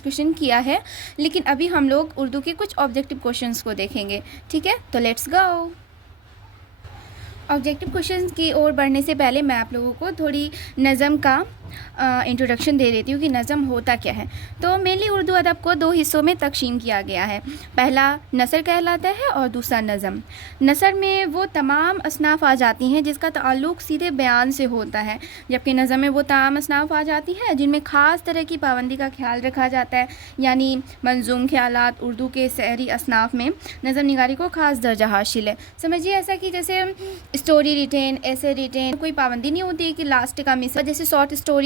Discussion किया है, लेकिन अभी हम लोग उर्दू के कुछ ऑब्जेक्टिव क्वेश्चंस को देखेंगे। ठीक है, तो लेट्स गो। ऑब्जेक्टिव क्वेश्चंस की ओर बढ़ने से पहले मैं आप लोगों को थोड़ी नज़म का इंट्रोडक्शन दे देती हूँ कि नज़म होता क्या है। तो मेनली उर्दू अदब को दो हिस्सों में तकसीम किया गया है। पहला नसर कहलाता है और दूसरा नज़म। नसर में वो तमाम असनाफ़ आ जाती हैं जिसका ताल्लुक़ सीधे बयान से होता है, जबकि नज़म में वो तमाम असनाफ़ आ जाती हैं जिनमें ख़ास तरह की पाबंदी का ख्याल रखा जाता है। यानी मंजूम ख्यालात उर्दू के शहरी असनाफ़ में नज़म निगारी को ख़ास दर्जा हासिल है। समझिए ऐसा कि जैसे स्टोरी रिटेन, ऐसे रिटेन, कोई पाबंदी नहीं होती कि लास्ट का मिसरा, जैसे शॉर्ट स्टोरी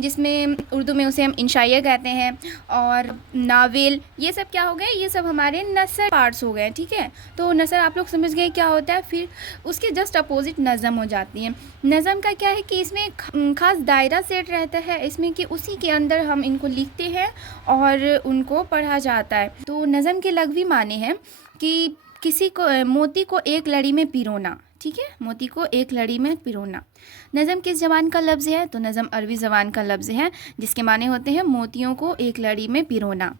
जिसमें उर्दू में उसे हम इंशाइया कहते हैं, और नावल, ये सब क्या हो गए, ये सब हमारे नसर पार्ट्स हो गए। ठीक है, तो नसर आप लोग समझ गए क्या होता है। फिर उसके जस्ट अपोजिट नज़म हो जाती है। नज़म का क्या है कि इसमें ख़ास दायरा सेट रहता है, इसमें कि उसी के अंदर हम इनको लिखते हैं और उनको पढ़ा जाता है। तो नज़म के लग़वी माने हैं कि किसी को मोती को एक लड़ी में पिरोना। ठीक है, मोती को एक लड़ी में पिरोना। नज़म किस ज़बान का लफ्ज़ है, तो नज़म अरबी ज़बान का लफ्ज़ है जिसके माने होते हैं मोतियों को एक लड़ी में पिरोना।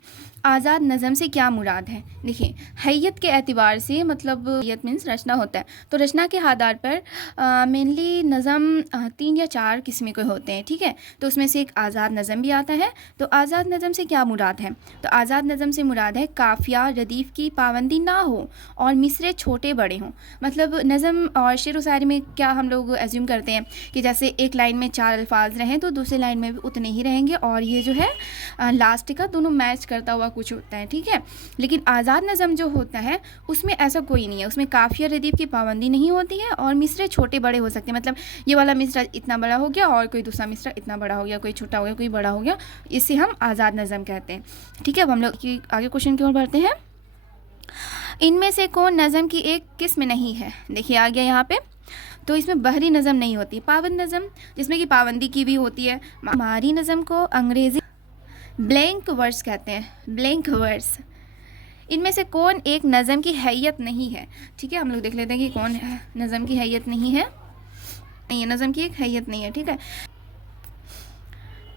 आज़ाद नज़म से क्या मुराद है? देखिए, हैयत के एतबार से, मतलब हैयत मीन्स रचना होता है, तो रचना के आधार पर मेनली नज़म 3 या 4 किस्म के होते हैं। ठीक है, तो उसमें से एक आज़ाद नज़म भी आता है। तो आज़ाद नज़म से क्या मुराद है? तो आज़ाद नज़म से मुराद है काफ़िया रदीफ़ की पाबंदी ना हो और मिसरे छोटे बड़े हों। मतलब नज़म और शेर व शायरी में क्या हम लोग एज्यूम करते हैं कि जैसे एक लाइन में 4 अल्फाज रहें तो दूसरी लाइन में भी उतने ही रहेंगे, और ये जो है लास्ट का दोनों मैच करता हुआ कुछ होता है। ठीक है, लेकिन आज़ाद नज़म जो होता है उसमें ऐसा कोई नहीं है, उसमें काफ़िया रदीफ़ की पाबंदी नहीं होती है और मिसरे छोटे बड़े हो सकते हैं। मतलब ये वाला मिसरा इतना बड़ा हो गया और कोई दूसरा मिसरा इतना बड़ा हो गया, कोई छोटा हो गया, कोई बड़ा हो गया, इसे हम आज़ाद नज़म कहते हैं। ठीक है, अब हम लोग आगे क्वेश्चन की ओर बढ़ते हैं। इनमें से कौन नज़म की एक किस्म नहीं है? देखिए आ गया यहाँ पे, तो इसमें बहरी नज़म नहीं होती, पाबंद नज़म जिसमें कि पाबंदी की भी होती है। मारी नज़म को अंग्रेज़ी ब्लैंक वर्स कहते हैं, ब्लैंक वर्स। इनमें से कौन एक नज़म की हैयत नहीं है? ठीक है, हम लोग देख लेते हैं कि कौन है नज़म की हैयत नहीं है। ये नज़म की एक हैयत नहीं है। ठीक है,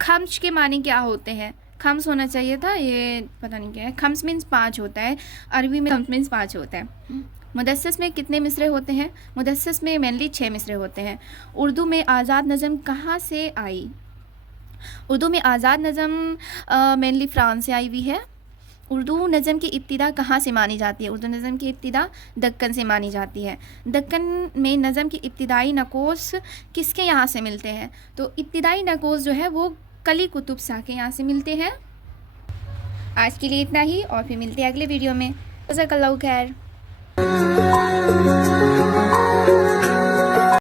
खम्स के माने क्या होते हैं? खम्स होना चाहिए था, ये पता नहीं क्या है। खम्स मीन्स 5 होता है, अरबी में खम्स मीन्स 5 होता है। मुदस्सस में कितने मिसरे होते हैं? मुदस्सस में मेनली 6 मिसरे होते हैं। उर्दू में आज़ाद नज़म कहाँ से आई? उर्दू में आज़ाद नज़म मेनली फ्रांस से आई हुई है। उर्दू नज़म की इब्तिदा कहाँ से मानी जाती है? उर्दू नज़म की इब्तिदा दक्कन से मानी जाती है। दक्कन में नज़म की इब्तिदाई नकोस किसके यहाँ से मिलते हैं? तो इब्तिदाई नकोस जो है वो कली कुतुब शाह के यहाँ से मिलते हैं। आज के लिए इतना ही, और फिर मिलते हैं अगले वीडियो में। जज़ाकल्लाहु खैर।